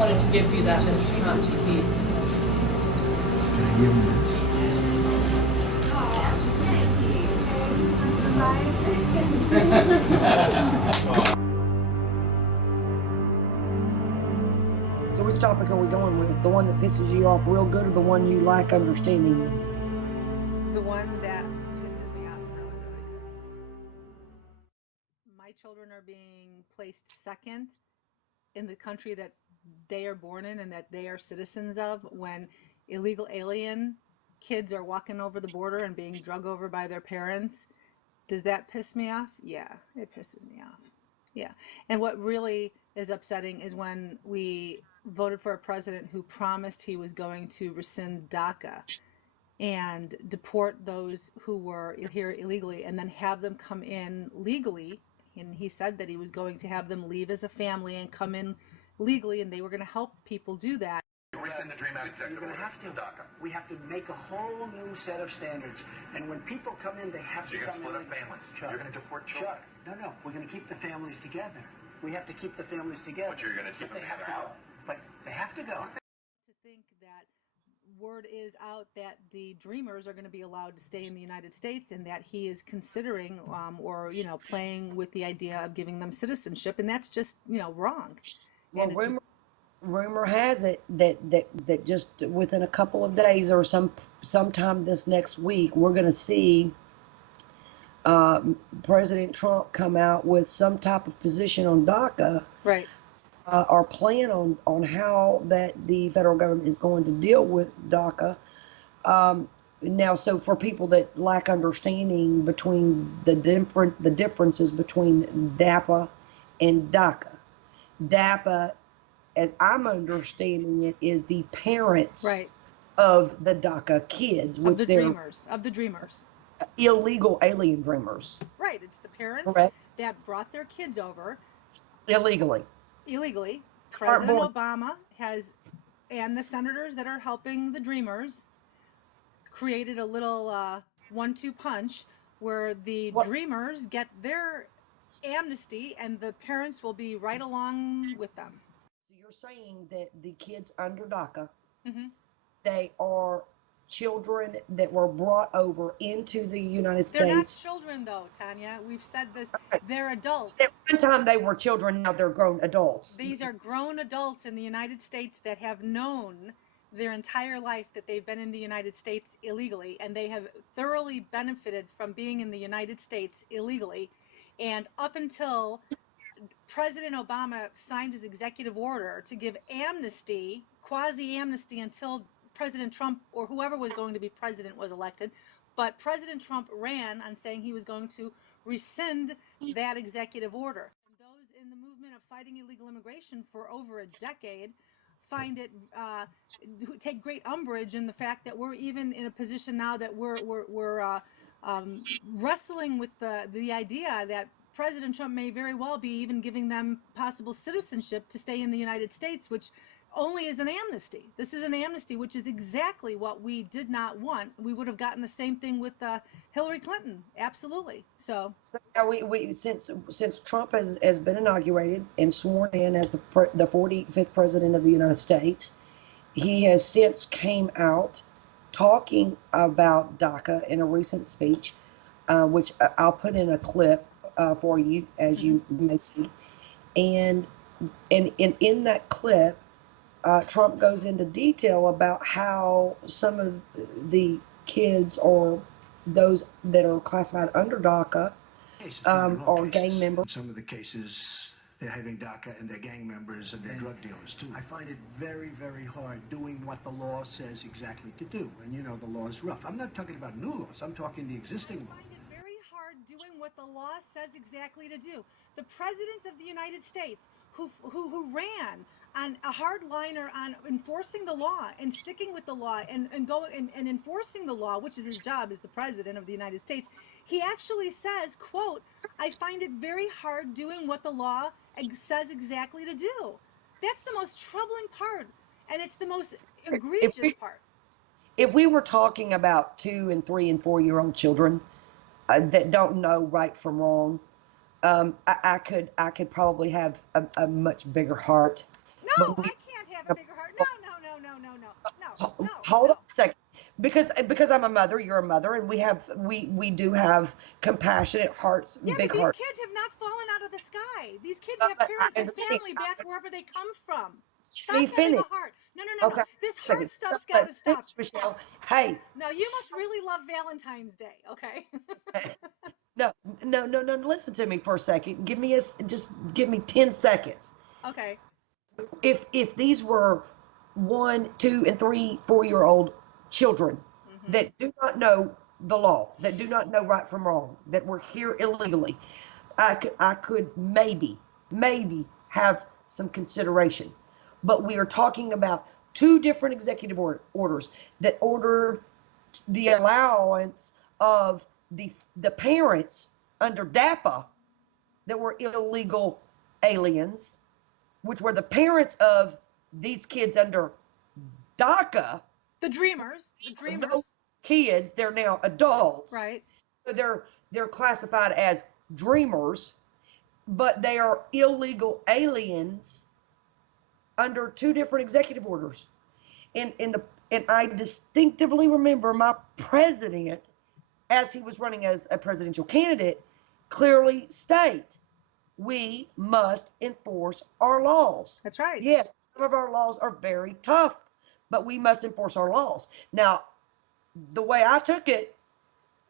wanted to give you that, Mr. Trump, to keep. Can I give him this? So which topic are we going with? The one that pisses you off real good or the one you lack understanding in? The one that pisses me off really, really good. My children are being placed second in the country that they are born in and that they are citizens of when illegal alien kids are walking over the border and being drug over by their parents. Does that piss me off? Yeah, it pisses me off. Yeah. And what really is upsetting is when we voted for a president who promised he was going to rescind DACA and deport those who were here illegally and then have them come in legally. And he said that he was going to have them leave as a family and come in legally, and they were going to help people do that. Rescind the Dream Act executive order. DACA. We have to make a whole new set of standards. And when people come in, they have to come in. So you're going to split up families. Chuck, You're going to deport children. Chuck, no. We're going to keep the families together. We have to keep the families together. But you're going to keep them together out. But they have to go. To think that word is out that the Dreamers are going to be allowed to stay in the United States and that he is considering or playing with the idea of giving them citizenship, and that's just wrong. Well, rumor has it that just within a couple of days or sometime this next week, we're going to see President Trump come out with some type of position on DACA, right? Or plan on how that the federal government is going to deal with DACA. Now, so for people that lack understanding between the differences between DAPA and DACA, DAPA, as I'm understanding it, is the parents of the DACA kids, which they're of the dreamers, illegal alien dreamers. Right, it's the parents that brought their kids over illegally. President Obama and the senators that are helping the dreamers created a little 1-2 punch where the dreamers get their amnesty and the parents will be right along with them. So you're saying that the kids under DACA, they are children that were brought over into the United States. They're not children, though, Tanya. We've said this. They're adults. At one time they were children, now they're grown adults. These are grown adults in the United States that have known their entire life that they've been in the United States illegally, and they have thoroughly benefited from being in the United States illegally. And up until President Obama signed his executive order to give amnesty, quasi-amnesty, until President Trump or whoever was going to be president was elected, but President Trump ran on saying he was going to rescind that executive order. Those in the movement of fighting illegal immigration for over a decade find it take great umbrage in the fact that we're even in a position now that we're wrestling with the idea that President Trump may very well be even giving them possible citizenship to stay in the United States, which only is an amnesty. This is an amnesty, which is exactly what we did not want. We would have gotten the same thing with Hillary Clinton. Absolutely. So we since Trump has been inaugurated and sworn in as the 45th president of the United States, he has since came out talking about DACA in a recent speech, which I'll put in a clip for you as you may see, and in that clip. Trump goes into detail about how some of the kids or those that are classified under DACA are gang members. Some of the cases, they're having DACA and they're gang members and they're drug dealers too. I find it very, very hard doing what the law says exactly to do. And the law is rough. I'm not talking about new laws. I'm talking the existing law. I find it very hard doing what the law says exactly to do. The president of the United States who ran on a hardliner on enforcing the law and sticking with the law and enforcing the law, which is his job as the president of the United States, he actually says, quote, "I find it very hard doing what the law says exactly to do." That's the most troubling part, and it's the most egregious part. If we were talking about 2 and 3 and 4 year old children that don't know right from wrong, I could probably have a much bigger heart. No, I can't have a bigger heart. No. Hold on a second. Because I'm a mother, you're a mother, and we do have compassionate hearts, Yeah, big but these hearts. kids have not fallen out of the sky. These kids But have I parents and understand. family back wherever they come from. Let me Stop having finish. a heart. No. Okay. This Second. heart stuff's Let got me to stop. finish, Michelle. Hey. Now, you must really love Valentine's Day, okay? No. Listen to me for a second. Just give me 10 seconds. Okay. If these were 1, 2, and 3, 4-year-old children that do not know the law, that do not know right from wrong, that were here illegally, I could maybe have some consideration. But we are talking about 2 different executive orders that ordered the allowance of the parents under DAPA that were illegal aliens, which were the parents of these kids under DACA. The dreamers. No kids, they're now adults. Right. So they're classified as dreamers, but they are illegal aliens under 2 different executive orders. And I distinctively remember my president, as he was running as a presidential candidate, clearly state, we must enforce our laws. That's right. Yes, some of our laws are very tough, but we must enforce our laws. Now, the way I took it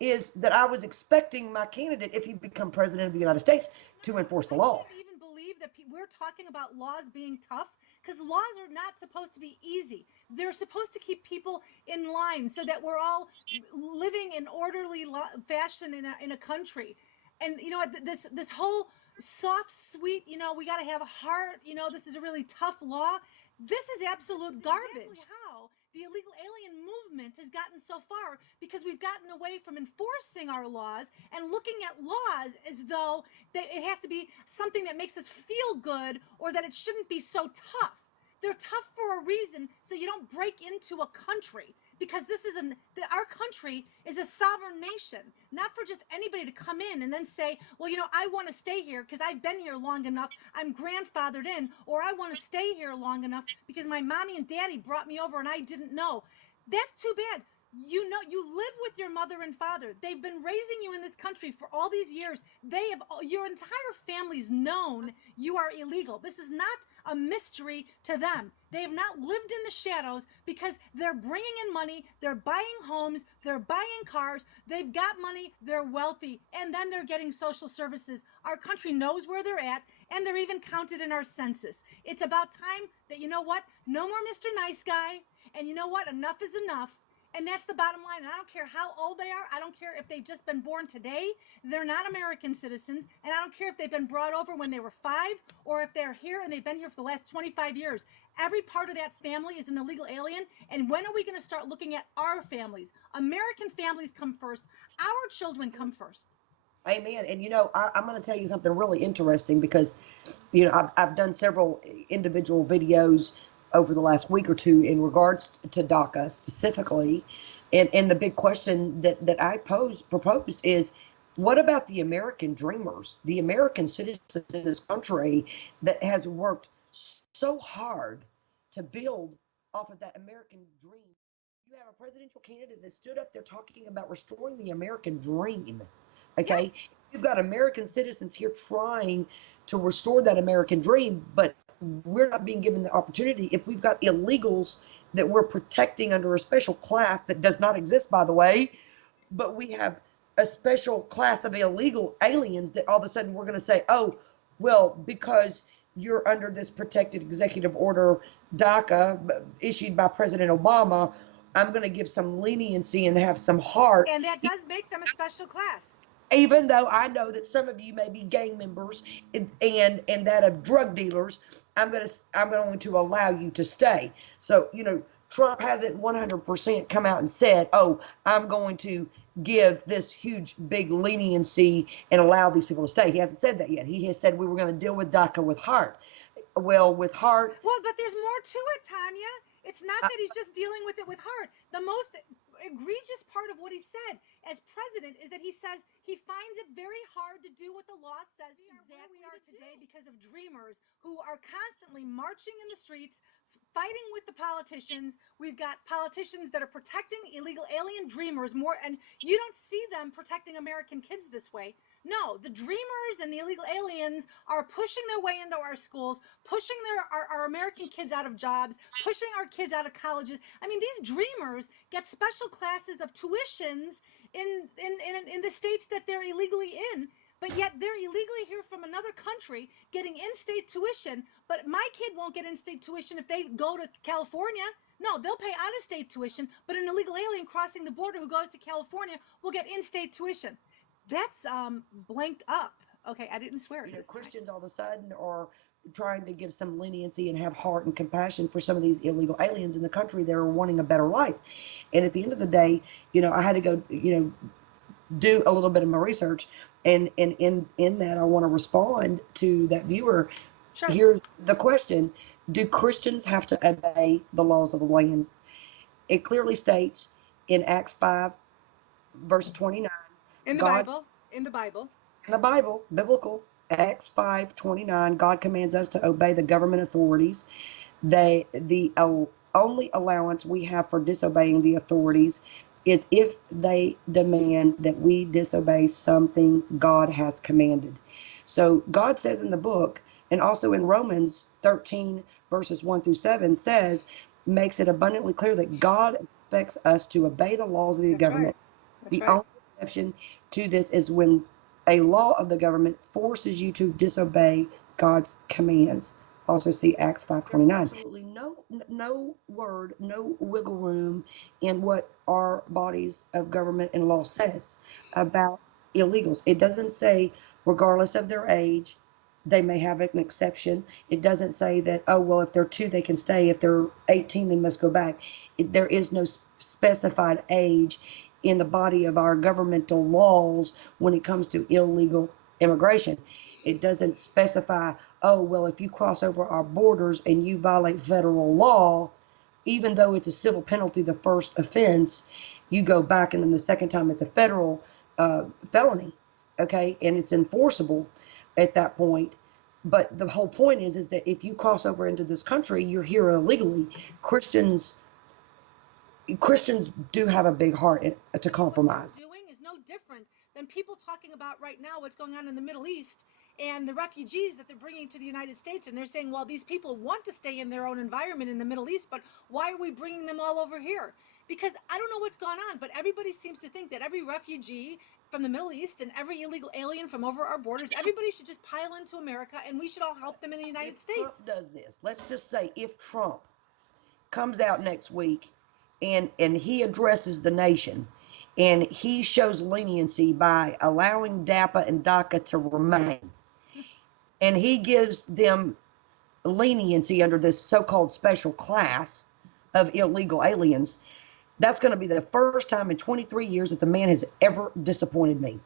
is that I was expecting my candidate, if he become president of the United States, to enforce the law. I can't even believe that we're talking about laws being tough, because laws are not supposed to be easy. They're supposed to keep people in line so that we're all living in orderly fashion in a country. And you know what, this whole soft, sweet, we got to have a heart, this is a really tough law. This is absolute garbage. Exactly how the illegal alien movement has gotten so far, because we've gotten away from enforcing our laws and looking at laws as though it has to be something that makes us feel good, or that it shouldn't be so tough. They're tough for a reason, so you don't break into a country, because our country is a sovereign nation, not for just anybody to come in and then say, well, I want to stay here because I've been here long enough, I'm grandfathered in, or I want to stay here long enough because my mommy and daddy brought me over and I didn't know. That's too bad. You live with your mother and father. They've been raising you in this country for all these years. Your entire family's known you are illegal. This is not a mystery to them. They have not lived in the shadows, because they're bringing in money, they're buying homes, they're buying cars, they've got money, they're wealthy, and then they're getting social services. Our country knows where they're at, and they're even counted in our census. It's about time that, no more Mr. Nice Guy, and enough is enough. And that's the bottom line. And I don't care how old they are. I don't care if they've just been born today. They're not American citizens. And I don't care if they've been brought over when they were 5, or if they're here and they've been here for the last 25 years. Every part of that family is an illegal alien. And when are we going to start looking at our families? American families come first. Our children come first. Amen. And I'm going to tell you something really interesting, because I've done several individual videos over the last week or two in regards to DACA specifically. And the big question that I proposed is, what about the American dreamers, the American citizens in this country that has worked so hard to build off of that American dream? You have a presidential candidate that stood up there talking about restoring the American dream. Okay. Yes. You've got American citizens here trying to restore that American dream, but we're not being given the opportunity. If we've got illegals that we're protecting under a special class that does not exist, by the way, but we have a special class of illegal aliens that all of a sudden we're going to say, oh, well, because you're under this protected executive order, DACA, issued by President Obama, I'm going to give some leniency and have some heart. And that does make them a special class. Even though I know that some of you may be gang members and that of drug dealers, I'm going to allow you to stay. So, Trump hasn't 100% come out and said, oh, I'm going to give this huge, big leniency and allow these people to stay. He hasn't said that yet. He has said we were going to deal with DACA with heart. Well, with heart. Well, but there's more to it, Tanya. It's not that he's just dealing with it with heart. The most egregious part of what he said as president is that he says he finds it very hard to do what the law says exactly we are today because of dreamers who are constantly marching in the streets fighting with the politicians. We've got politicians that are protecting illegal alien dreamers more, and you don't see them protecting American kids this way. No, the dreamers and the illegal aliens are pushing their way into our schools, pushing our American kids out of jobs, pushing our kids out of colleges. I mean, these dreamers get special classes of tuitions in the states that they're illegally in, but yet they're illegally here from another country getting in-state tuition. But my kid won't get in-state tuition if they go to California. No, they'll pay out-of-state tuition, but an illegal alien crossing the border who goes to California will get in-state tuition. That's blanked up. Okay, I didn't swear You know, this time. Christians all of a sudden are trying to give some leniency and have heart and compassion for some of these illegal aliens in the country that are wanting a better life. And at the end of the day, you know, I had to go, you know, do a little bit of my research, and in that I want to respond to that viewer. Sure. Here's the question: do Christians have to obey the laws of the land? It clearly states in Acts 5, verse 29. In the Bible, in the Bible, biblical, Acts 5:29, God commands us to obey the government authorities. The only allowance we have for disobeying the authorities is if they demand that we disobey something God has commanded. So God says in the book, and also in Romans 13, verses 1 through 7, makes it abundantly clear that God expects us to obey the laws of the government. The only exception to this is when a law of the government forces you to disobey God's commands. Also see Acts 5:29. Absolutely no word, no wiggle room in what our bodies of government and law says about illegals. It doesn't say, regardless of their age, they may have an exception. It doesn't say that, oh, well, if they're 2, they can stay. If they're 18, they must go back. There is no specified age in the body of our governmental laws when it comes to illegal immigration. It doesn't specify, oh, well, if you cross over our borders and you violate federal law, even though it's a civil penalty, the first offense, you go back, and then the second time it's a federal felony, okay, and it's enforceable at that point. But the whole point is that if you cross over into this country, you're here illegally. Christians do have a big heart to compromise. What they're doing is no different than people talking about right now what's going on in the Middle East and the refugees that they're bringing to the United States. And they're saying, well, these people want to stay in their own environment in the Middle East, but why are we bringing them all over here? Because I don't know what's gone on, but everybody seems to think that every refugee from the Middle East and every illegal alien from over our borders, everybody should just pile into America and we should all help them in the United States. Trump does this. Let's just say if Trump comes out next week and he addresses the nation and he shows leniency by allowing DAPA and DACA to remain, and he gives them leniency under this so-called special class of illegal aliens, that's going to be the first time in 23 years that the man has ever disappointed me.